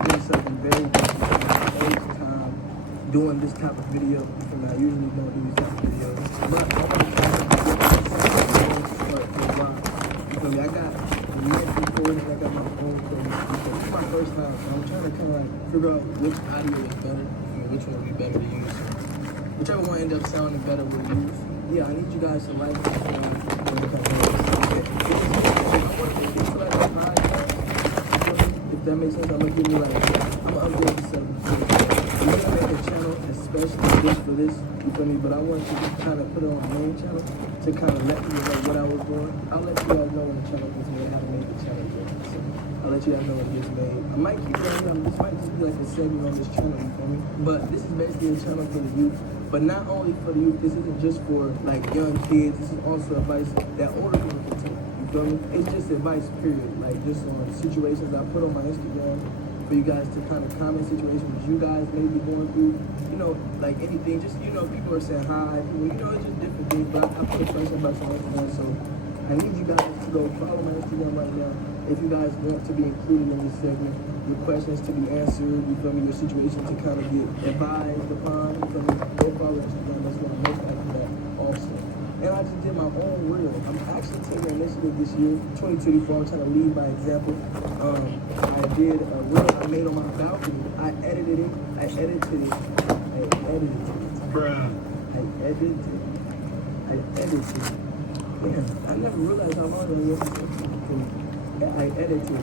doing something very different from my first time doing this type of video. I usually don't do these type of videos, but I want to try to get start for a while. You feel me? I got minutes recording, I got my own thing. This is my first time, so I'm trying to kind of like figure out which audio is better, which one would be better to use. Whichever one ends up sounding better we'll use. Yeah, I need you guys to like this and I want to make this like a podcast. If that makes sense, I'm gonna give you like, I'm gonna update this up. I'm gonna make a channel especially just for this, you feel me? But I want to just kind of put it on the main channel to kind of let people know what I was doing. I'll let you guys know when the channel gets made, how to make the channel good. So I'll let you guys know when it gets made. I might keep it on, this might just be like a segment on this channel, you feel me? But this is basically a channel for the youth. But not only for the youth, this isn't just for like young kids, this is also advice that older people can take, you feel me? It's just advice, period. Like just on situations I put on my Instagram for you guys to kind of comment situations you guys may be going through, you know, like anything, just, you know, people are saying hi, people, you know, it's just different things, but I put a question about some Instagram, so I need you guys to go follow my Instagram right now. If you guys want to be included in this segment, your questions to be answered, you feel me, your situation to kind of get advised upon, you feel me, go follow Instagram, that's what I'm most after that also. And I just did my own reel. I'm actually taking an initiative this year, 2024. I'm trying to lead by example. I did a reel I made on my balcony. I edited it. Bruh. I edited it. Man, I never realized how long I was. I edited.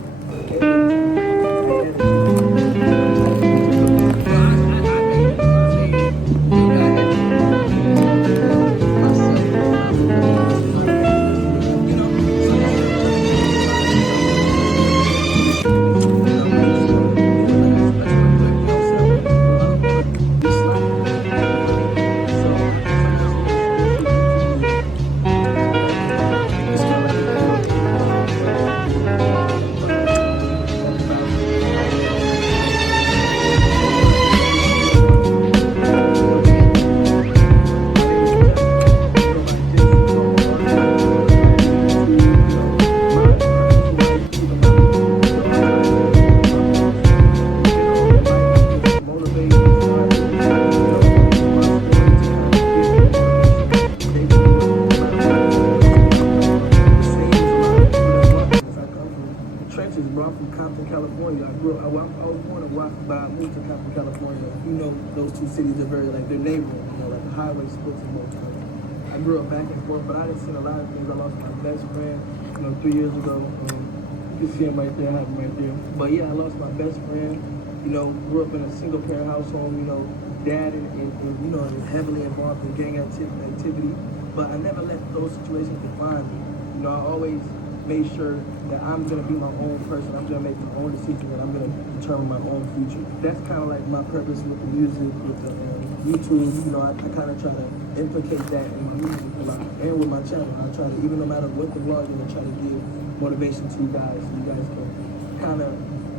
California. I was born in Rock, but I moved to Compton, California. You know, those two cities are very, like, they're neighboring, you know, like the highway splits them both times. I grew up back and forth, but I didn't see a lot of things. I lost my best friend, you know, 3 years ago. You can see him right there, I have him right there. But yeah, I lost my best friend, you know, grew up in a single parent household, you know, dad and you know, heavily involved in gang activity. But I never let those situations define me. You know, I always made sure that I'm gonna be my own person. I'm gonna make my own decisions, and I'm gonna determine my own future. That's kind of like my purpose with the music, with the YouTube. You know, I kind of try to implicate that in my music a lot, and with my channel. I try to, even no matter what the vlog is, I try to give motivation to you guys, so you guys can kind of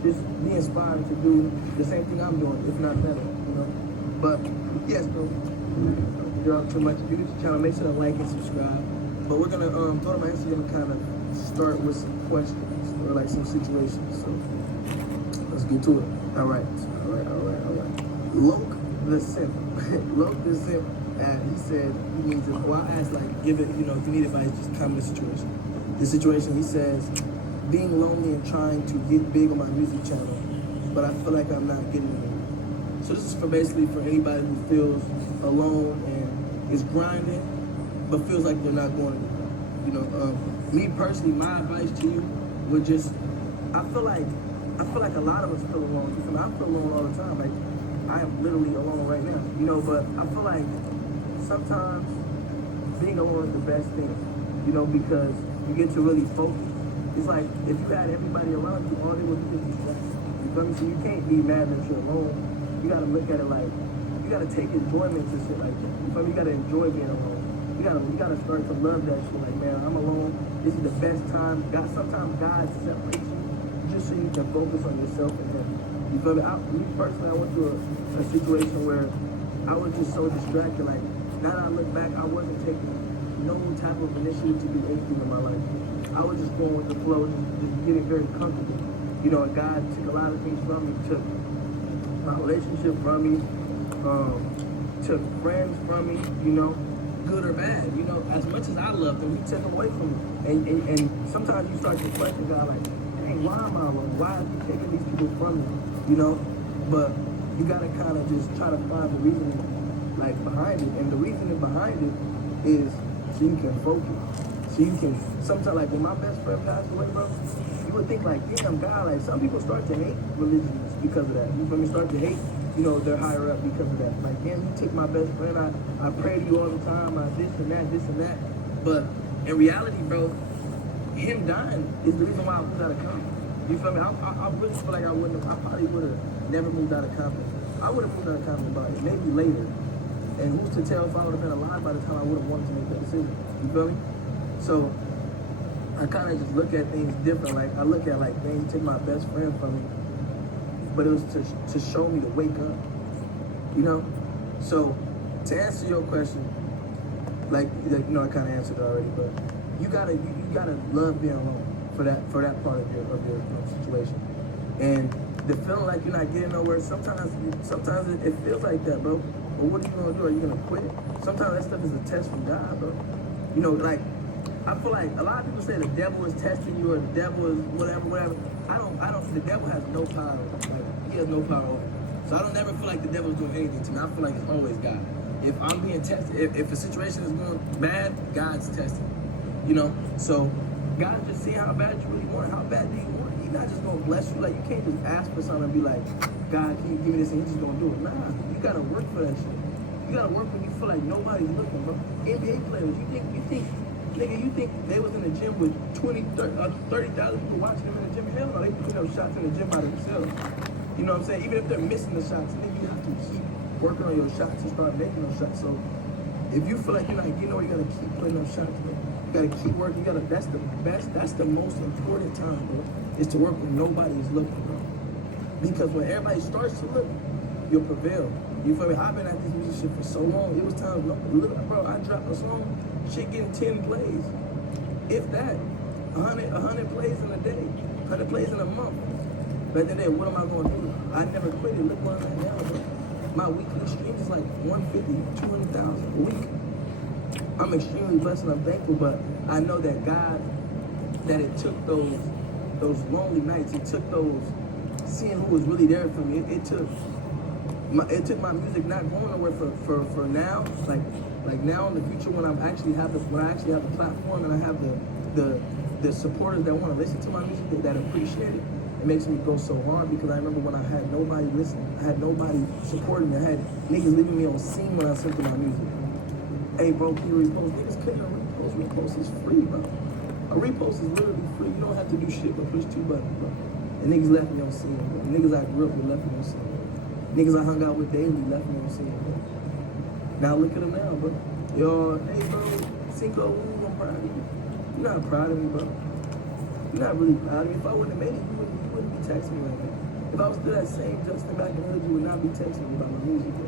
just be inspired to do the same thing I'm doing, if not better. You know, but yes, bro. You're up too much. If you do the channel, make sure to like and subscribe. But we're gonna go to my Instagram and kind of start with some questions or like some situations. So let's get to it. All right. Loke the Simp. Loke the Simp. He said he needs it. Well, I asked like, give it. You know, if you need advice, just comment the situation. The situation. He says, being lonely and trying to get big on my music channel, but I feel like I'm not getting it. So this is for basically for anybody who feels alone and is grinding, but feels like they're not going anywhere. You know, me personally, my advice to you would just, I feel like a lot of us feel alone. I feel alone all the time. Like, I am literally alone right now. You know, but I feel like sometimes being alone is the best thing. You know, because you get to really focus. It's like if you had everybody around you, all they would do is distract you. You feel me? So you can't be mad that you're alone. You gotta look at it like, you gotta take enjoyment to shit like that. You feel me? You gotta enjoy being alone. You gotta start to love that shit. Like, man, I'm alone. This is the best time. Sometimes God separates you just so you can focus on yourself and Him. You feel me? Me personally, I went through a situation where I was just so distracted. Like, now that I look back, I wasn't taking no type of initiative to do anything in my life. I was just going with the flow, just getting very comfortable. You know, God took a lot of things from me, took my relationship from me, took friends from me, you know, good or bad. You know, as much as I loved them, he took them away from me. And sometimes you start to question God, like, hey, why am I alone? Why is he taking these people from me? You know? But you gotta kind of just try to find the reason, like, behind it. And the reasoning behind it is so you can focus. So you can, sometimes, like, when my best friend passed away, bro, you would think, like, damn, God, like, some people start to hate religions because of that. You feel me? Start to hate, you know, they're higher up because of that. Like, damn, you took my best friend, I pray to you all the time, I this and that. But in reality, bro, him dying is the reason why I moved out of Compton. You feel me? I really feel like I probably would have never moved out of Compton. I would have moved out of Compton by maybe later. And who's to tell if I would have been alive by the time I would have wanted to make that decision. You feel me? So I kind of just look at things different. Like, I look at, like, dang, he took my best friend from me. But it was to show me to wake up. You know? So, to answer your question, like you know, I kind of answered it already, but you gotta love being alone for that part of your situation. And the feeling like you're not getting nowhere, sometimes it feels like that, bro. But what are you gonna do? Are you gonna quit? Sometimes that stuff is a test from God, bro. You know, like, I feel like a lot of people say the devil is testing you or the devil is whatever. I don't, the devil has no power. Like, he has no power over me. So I don't ever feel like the devil's doing anything to me. I feel like it's always God. If I'm being tested, if a situation is going bad, God's testing. You know? So God's just seeing how bad you really want it. How bad do you want it? He's not just gonna bless you. Like, you can't just ask for something and be like, God, can you give me this? And he's just gonna do it. Nah, you gotta work for that shit. You gotta work when you feel like nobody's looking, bro. NBA players, you think, nigga, you think they was in the gym with 30,000 people watching them in the gym? Hell no, they putting up shots in the gym by themselves. You know what I'm saying? Even if they're missing the shots, nigga, you have to keep working on your shots and start making those shots. So if you feel like you're not getting nowhere, you gotta keep putting those shots, bro. You gotta keep working. That's the most important time, bro, is to work when nobody's looking, bro. Because when everybody starts to look, you'll prevail. You feel me? I've been at this music shit for so long. It was times, bro, I dropped a song, shit getting 10 plays. If that, 100 plays in a day, 100 plays in a month. But then, what am I gonna do? I never quit it. Look where I'm at now, bro. My weekly streams is like 150, 200,000 a week. I'm extremely blessed and I'm thankful, but I know that God, that it took those lonely nights, it took those seeing who was really there for me. It took my music not going nowhere for now, like now in the future when I actually have the platform and I have the supporters that want to listen to my music that appreciate it. It makes me go so hard because I remember when I had nobody listening, I had nobody supporting me, I had niggas leaving me on scene when I sent them my music. Hey bro, can you repost? Niggas couldn't repost. Repost is free, bro. A repost is literally free. You don't have to do shit but push 2 buttons, bro. And niggas left me on scene, bro. Niggas I grew up with left me on scene, bro. Niggas I hung out with daily left me on scene, bro. Now look at them now, bro. Yo, hey bro, Cinco, I'm proud of you. You're not proud of me, bro. You're not really proud of me. If I wouldn't have made it, you wouldn't be texting me like that. If I was still that same Justin back in the hood, you would not be texting me about my music, bro.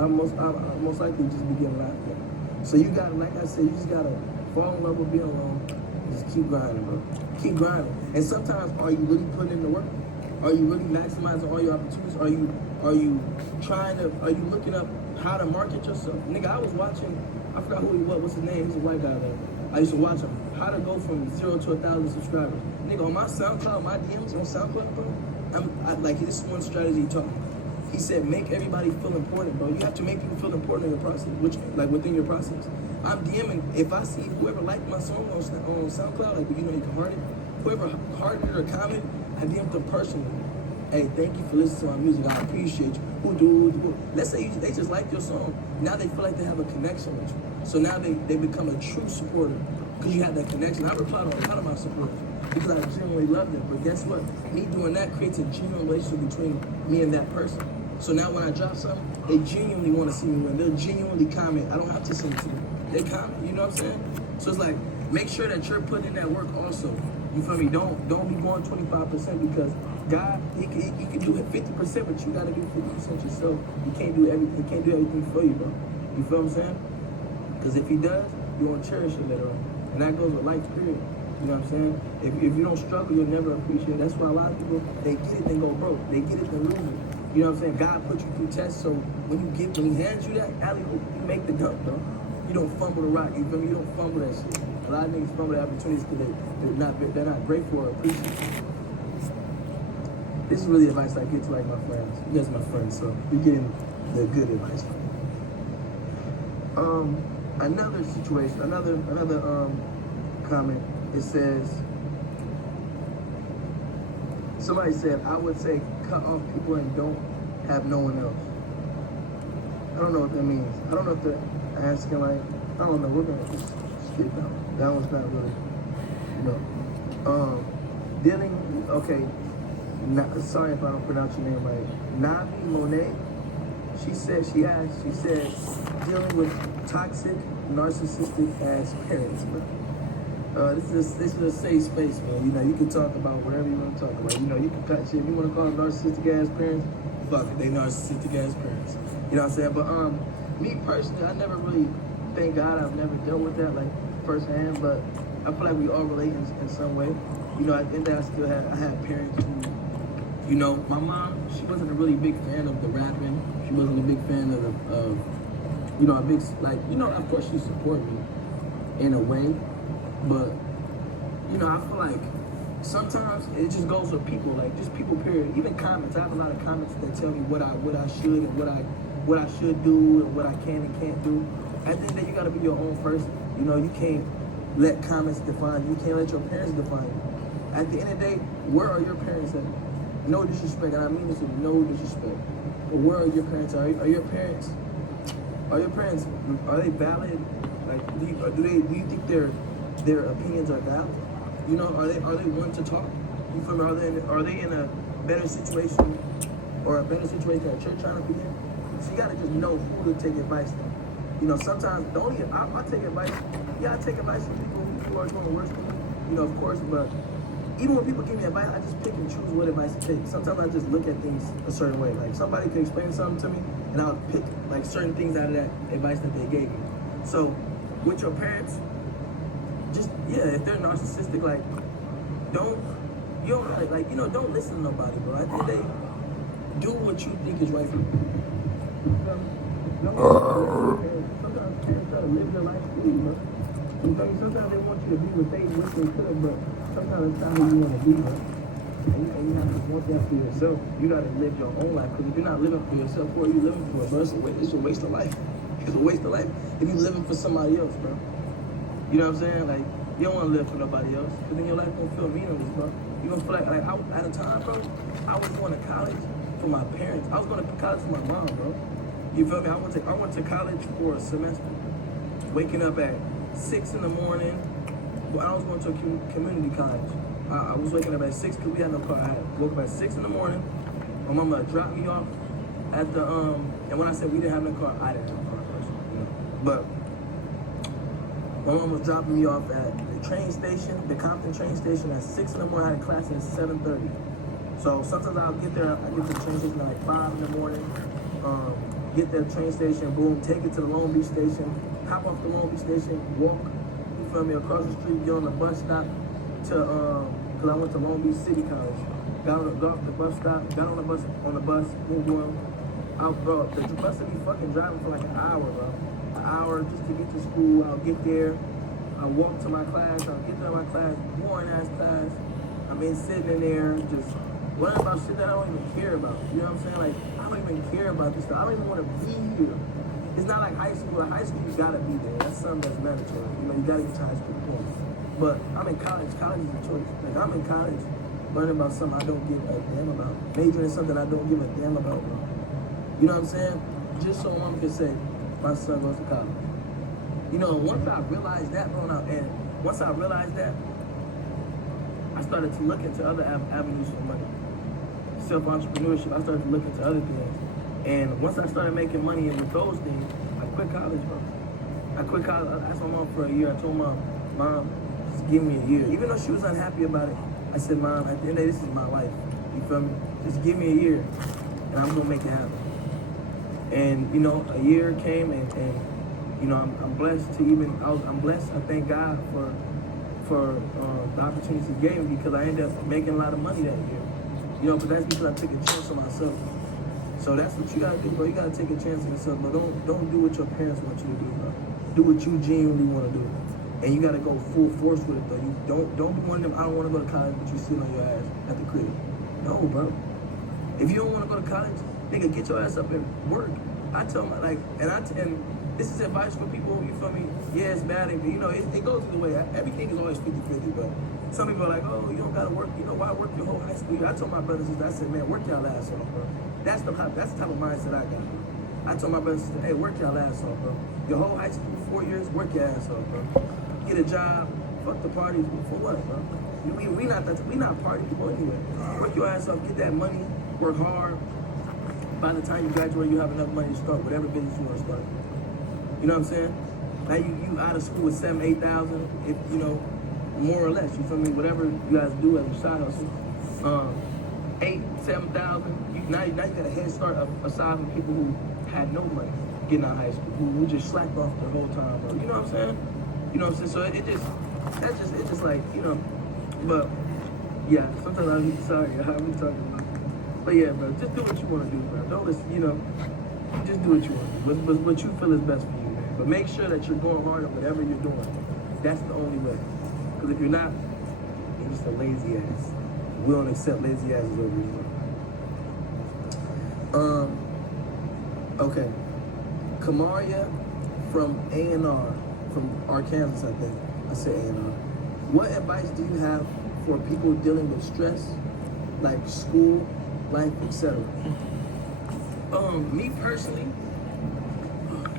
I'd most likely just be getting laughed at. So you gotta, like I said, you just gotta fall in love with being alone. Just keep grinding, bro. Keep grinding. And sometimes, are you really putting in the work? Are you really maximizing all your opportunities? Are you looking up how to market yourself? Nigga, I was watching, I forgot what's his name? He's a white guy though. I used to watch him. How to go from 0 to 1,000 subscribers. Nigga, on my SoundCloud, my DMs on SoundCloud, bro, like, this is one strategy he taught me. He said, make everybody feel important, bro. You have to make people feel important in your process, within your process. I'm DMing, if I see whoever liked my song on SoundCloud, like, you know, you can heart it, whoever hearted it or commented, I DM'd them personally. Hey, thank you for listening to my music. I appreciate you. Who. Let's say they just like your song. Now they feel like they have a connection with you. So now they become a true supporter because you have that connection. I reply to a lot of my supporters because I genuinely love them. But guess what? Me doing that creates a genuine relationship between me and that person. So now when I drop something, they genuinely want to see me win. They'll genuinely comment. I don't have to send it to them. They comment, you know what I'm saying? So it's like, make sure that you're putting in that work also. You feel me? Don't be going 25% because God, he can do it 50%, but you gotta do 50% yourself. You can't do everything. He can't do everything for you, bro. You feel what I'm saying? Because if he does, you won't cherish it later on. And that goes with life, period. You know what I'm saying? If you don't struggle, you'll never appreciate it. That's why a lot of people, they get it, then go broke. They get it, then lose it. You know what I'm saying? God put you through tests, so when he hands you that alley-oop, you make the dunk, bro. You don't fumble the rock, you feel me? You don't fumble that shit. A lot of niggas fumble the opportunities because they're not grateful or appreciative. This is really advice I get to like my friends. You guys are my friends, so you're getting the good advice from me. Another situation, another comment. It says, somebody said, I would say cut off people and don't have no one else. I don't know what that means. I don't know if they're asking like, I don't know, we're gonna just skip that one. That one's not really, okay, sorry if I don't pronounce your name right. Navi Monet, she said, dealing with toxic, narcissistic ass parents, bro. This is a safe space, man. You know, you can talk about whatever you want to talk about. You know, you can cut shit. If you want to call them narcissistic ass parents, fuck it, they narcissistic ass parents. You know what I'm saying? But me personally, I never really, thank God, I've never dealt with that like firsthand. But I feel like we all relate in some way. You know, I think that I had parents who, you know, my mom, she wasn't a really big fan of the rapping. She wasn't a big fan of you know, a big, like, you know, of course she supported me in a way. But, you know, I feel like sometimes it just goes with people, like just people period. Even comments, I have a lot of comments that tell me what I should and what I should do and what I can and can't do. I think that you gotta be your own person. You know, you can't let comments define you. You can't let your parents define you. At the end of the day, where are your parents at? No disrespect, and I mean this with no disrespect. But where are your parents? Are your parents are they valid? Like do you think their opinions are valid? You know, are they willing to talk? You feel me? Are they in a better situation or a better situation that you're trying to be in? So you gotta just know who to take advice from. You know, sometimes I take advice. Yeah, I take advice from people who are doing worse than me. You know, of course, but even when people give me advice, I just pick and choose what advice to take. Sometimes I just look at things a certain way. Like somebody can explain something to me, and I'll pick like certain things out of that advice that they gave me. So with your parents, just if they're narcissistic, like don't listen to nobody, bro. I think they do what you think is right for you. Sometimes parents try to live their life for you, bro. Sometimes they want you to be what they wish they could have, but sometimes it's not who you want to be, bro. And you have to want that for yourself. You gotta live your own life, because if you're not living for yourself, what are you living for, bro? It's a waste of life. It's a waste of life if you're living for somebody else, bro. You know what I'm saying? Like, you don't want to live for nobody else, because then your life don't feel meaningless, bro. You don't feel like at a time, bro, I was going to college for my parents. I was going to college for my mom, bro. You feel me? I went to college for a semester, waking up at 6 in the morning. Well, I was going to a community college. I was waking up at 6 because we had no car. I woke up at 6 in the morning. My mama dropped me off at the, and when I said we didn't have no car, I didn't have a car personally, you know. But my mom was dropping me off at the train station, the Compton train station at 6 in the morning. I had a class at 7:30. So sometimes I'll get there, I get to the train station at like 5 in the morning, get there train station, boom, take it to the Long Beach station, hop off the Long Beach station, walk, you feel me, across the street, get on the bus stop to, cause I went to Long Beach City College. Got off the bus stop, got on the bus, boom, bro, the bus would be fucking driving for like an hour, bro. An hour just to get to school. I'll get there, I'll walk to my class, I'll get to my class, boring ass class. I'm sitting in there, just worrying about shit that I don't even care about. You know what I'm saying? Like, I don't even care about this stuff. I don't even want to be here. It's not like high school. At high school, you gotta be there. That's something that's mandatory. You know, you gotta get to high school points. But I'm in college. College is a choice. Like, I'm in college learning about something I don't give a damn about. Majoring in something I don't give a damn about, bro. You know what I'm saying? Just so mom can say, my son goes to college. You know, once I realized that, bro, I started to look into other avenues for money. Self-entrepreneurship, I started to look into other things. And once I started making money with those things, I quit college, bro. I quit college. I asked my mom for a year. I told Mom, just give me a year. Even though she was unhappy about it, I said, Mom, at the end of the day, this is my life. You feel me? Just give me a year, and I'm gonna make it happen. And you know, a year came, and you know, I'm blessed to I'm blessed. I thank God the opportunities he gave me, because I ended up making a lot of money that year. You know, but that's because I took a chance on myself. So that's what you gotta do, bro. You gotta take a chance on yourself, but don't do what your parents want you to do, bro. Do what you genuinely want to do, and you gotta go full force with it, though. You don't be one of them. I don't want to go to college, but you sit on your ass at the crib. No, bro. If you don't want to go to college, nigga, get your ass up and work. I tell my and this is advice for people. You feel me? Yeah, it's bad, but you know it goes either way. Everything is always 50-50, but some people are like, oh, you don't gotta work. You know why work your whole high school year? I told my brothers, I said, man, work y'all ass off, bro. That's the type of mindset I got. I told my brothers, hey, work y'all ass off, bro. Your whole high school, 4 years, work your ass off, bro. Get a job, fuck the parties, for what, bro? We not party people anyway. Work your ass off, get that money, work hard. By the time you graduate, you have enough money to start whatever business you want to start. You know what I'm saying? Now you out of school with 7,000, 8,000, if you know, more or less. You feel me? Whatever you guys do as a side hustle, 8,000, 7,000. Now you got a head start aside from people who had no money getting out of high school, who just slacked off the whole time, bro. You know what I'm saying? You know what I'm saying? So it's just like, you know. But yeah, sometimes I'm sorry, I've been talking about. But yeah, bro, just do what you want to do, bro. Don't listen, you know. Just do what you want to do. What you feel is best for you, man. But make sure that you're going hard at whatever you're doing. That's the only way. Because if you're not, you're just a lazy ass. We don't accept lazy asses over here. Okay. Kamaria from A&R, from Arkansas, I think. I said A&R. What advice do you have for people dealing with stress, like school, life, etc.? Me personally,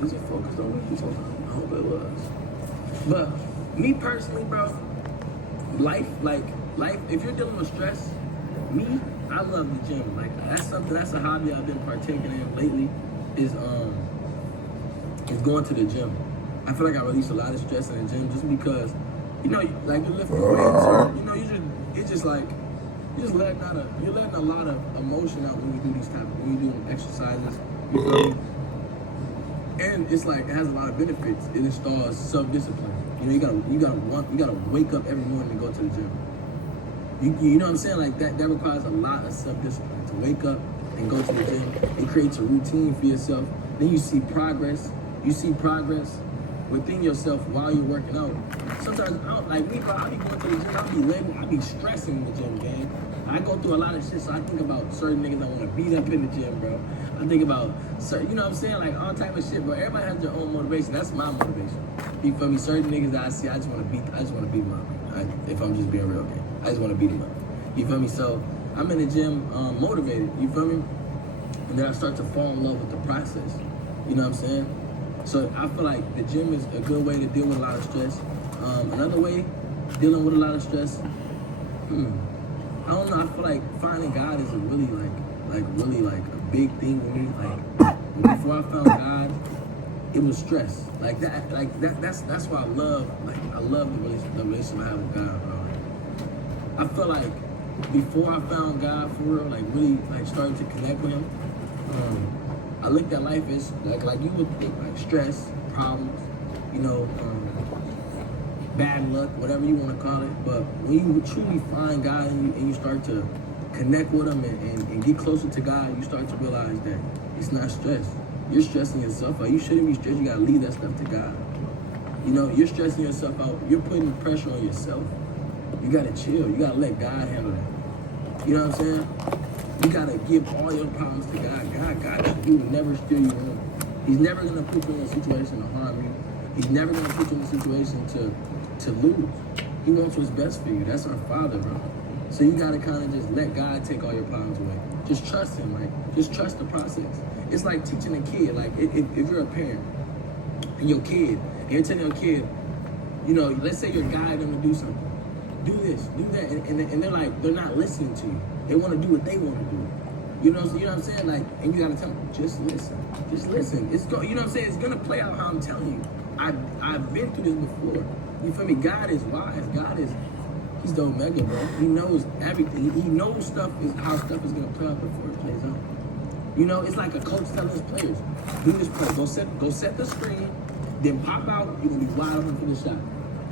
was it focused on me? I hope it was. But me personally, bro, life, if you're dealing with stress, I love the gym. Like that's a hobby I've been partaking in lately, is going to the gym. I feel like I release a lot of stress in the gym just because, you know, like you're lifting weights, or, you know, you're letting a lot of emotion out when you do when you do exercises. You feel me? And it's like, it has a lot of benefits. It installs self-discipline. You know, you gotta wake up every morning and go to the gym. You know what I'm saying? Like that requires a lot of self-discipline to wake up and go to the gym. It creates a routine for yourself. Then you see progress. You see progress within yourself while you're working out. Sometimes, I'll be going to the gym, I'll be stressing in the gym, gang. I go through a lot of shit, so I think about certain niggas I want to beat up in the gym, bro. I think about certain, you know what I'm saying, like all type of shit, bro. Everybody has their own motivation. That's my motivation. You feel me? Certain niggas that I see, I just want to beat them up. If I'm just being real, gang. I just want to beat them up. You feel me? So I'm in the gym, motivated. You feel me? And then I start to fall in love with the process. You know what I'm saying? So I feel like the gym is a good way to deal with a lot of stress. Another way, dealing with a lot of stress, I don't know, I feel like finding God is a really a big thing with me. Like, before I found God, it was stress. That's why I love the relationship I have with God, bro. I feel like before I found God for real, really starting to connect with him, I looked at life as like you would think, like stress, problems, you know, bad luck, whatever you want to call it. But when you truly find God and you start to connect with him and get closer to God, you start to realize that it's not stress. You're stressing yourself out. You shouldn't be stressed. You gotta leave that stuff to God. You know, you're stressing yourself out. You're putting pressure on yourself. You gotta chill. You gotta let God handle that. You know what I'm saying? You gotta give all your problems to God. God got you. He will never steer you wrong. He's never gonna put you in a situation to harm you. He's never gonna put you in a situation to lose. He wants what's best for you. That's our Father, bro. So you gotta kind of just let God take all your problems away. Just trust him, just trust the process. It's like teaching a kid, if you're a parent and your kid, and you're telling your kid, you know, let's say you're guiding them to do something. Do this, do that, and they're not listening to you. They want to do what they want to do. You know what I'm saying? And you gotta tell them, just listen. You know what I'm saying? It's gonna play out how I'm telling you. I've been through this before. You feel me? God is wise. He's the Omega, bro. He knows everything. He knows how stuff is gonna play out before it plays out. You know, it's like a coach telling his players, do this play. Go set the screen, then pop out. You're gonna be wide open for the shot.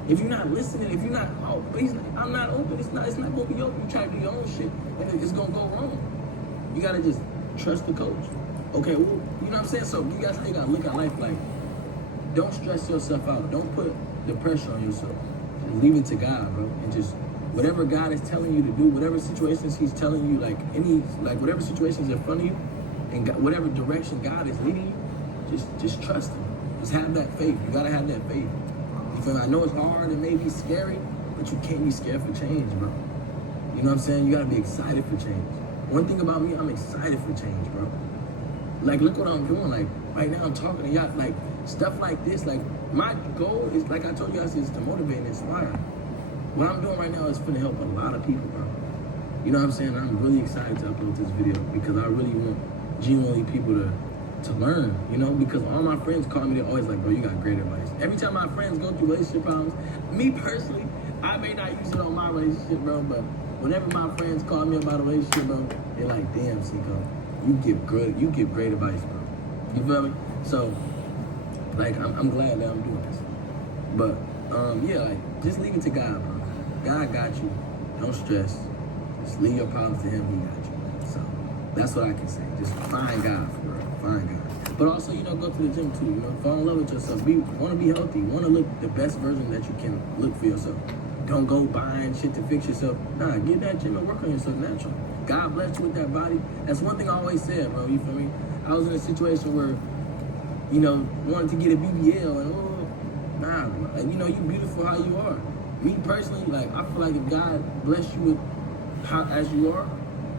If you're not listening, if you're not, oh, but I'm not open. It's not gonna be open. You try to do your own shit, and it's gonna go wrong. You gotta just trust the coach. Okay, well, you know what I'm saying? So you guys gotta look at life like, don't stress yourself out. Don't put the pressure on yourself. Just leave it to God, bro, and just whatever God is telling you to do, whatever situations He's telling you, whatever situations in front of you, and whatever direction God is leading you, just trust Him. Just have that faith. You gotta have that faith. You feel me? I know it's hard and maybe scary, but you can't be scared for change, bro. You know what I'm saying? You gotta be excited for change. One thing about me, I'm excited for change, bro. Like, look what I'm doing. Like, right now I'm talking to y'all, like, stuff like this. Like, my goal is, like I told you guys, is to motivate and inspire. What I'm doing right now is gonna help a lot of people, bro. You know what I'm saying? I'm really excited to upload this video because I really want genuinely people to learn, you know, because all my friends call me, they're always like, bro, you got great advice. Every time my friends go through relationship problems, me personally, I may not use it on my relationship, bro, but whenever my friends call me about a relationship, bro, they're like, damn, Seco, you give great advice, bro. You feel me? So, like, I'm glad that I'm doing this. But, yeah, like, just leave it to God, bro. God got you. Don't stress. Just leave your problems to Him. He got you. So, that's what I can say. Just find God, for real. Find God. But also, you know, go to the gym, too. You know, fall in love with yourself. Want to be healthy. Want to look the best version that you can look for yourself. Don't go buying shit to fix yourself. Nah, get that gym and work on yourself naturally. God bless you with that body. That's one thing I always said, bro. You feel me? I was in a situation where, you know, wanted to get a BBL and, nah, bro. Like, you know, you beautiful how you are. Me personally, like, I feel like if God bless you with how as you are,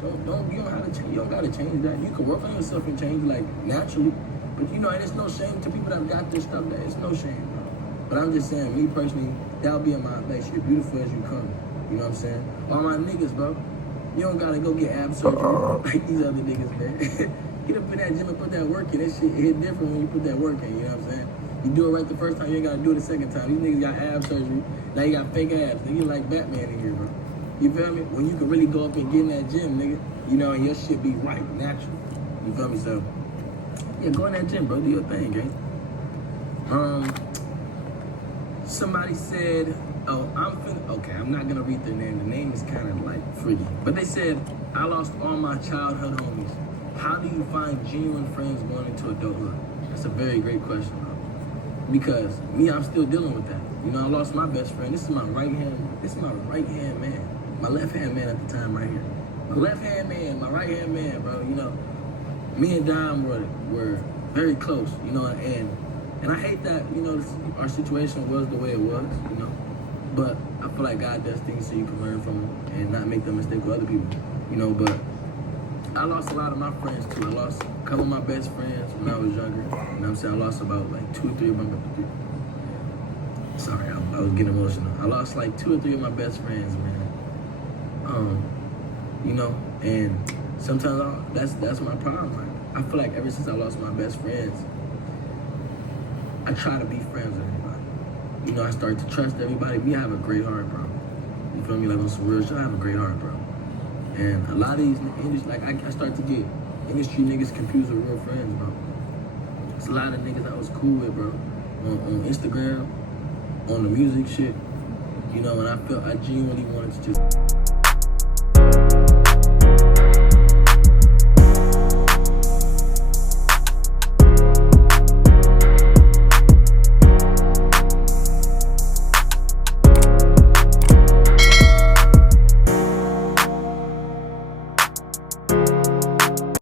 you don't have to change. You don't gotta change that. You can work on yourself and change like naturally. But you know, and it's no shame to people that have got this stuff. That it's no shame, bro. But I'm just saying, me personally, that'll be in my advice. You're beautiful as you come. You know what I'm saying? All my niggas, bro. You don't gotta go get ab surgery like these other niggas, man. Get up in that gym and put that work in. That shit hit different when you put that work in. You know what I'm saying? You do it right the first time, you ain't gotta do it the second time. These niggas got ab surgery. Now you got fake abs. Nigga, you like Batman in here, bro. You feel me? When you can really go up and get in that gym, nigga, you know, and your shit be right, natural. You feel me? So, yeah, go in that gym, bro. Do your thing, gang. Somebody said, oh, okay, I'm not gonna read their name. The name is kind of like freaky. But they said, I lost all my childhood homies. How do you find genuine friends going into adulthood? That's a very great question, bro. Because me, I'm still dealing with that. You know, I lost my best friend. This is my right hand man. My left hand man at the time right here. My left hand man, my right hand man, bro. You know, me and Dom were very close, you know, and I hate that, you know, our situation was the way it was, you know. But I feel like God does things so you can learn from them and not make the mistake with other people, you know. But I lost a lot of my friends too. I lost a couple of my best friends when I was younger. You know what I'm saying? I lost about like 2 or 3 of my Sorry, I was getting emotional. I lost like 2 or 3 of my best friends, man. You know, and sometimes that's my problem. Like, I feel like ever since I lost my best friends, I try to be friends with everybody. You know, I start to trust everybody. Me, I have a great heart, bro. You feel me? Like on some real shit, I have a great heart, bro. And a lot of these industry, like I start to get industry niggas confused with real friends, bro. There's a lot of niggas I was cool with, bro, on Instagram, on the music shit, you know, and I genuinely wanted to just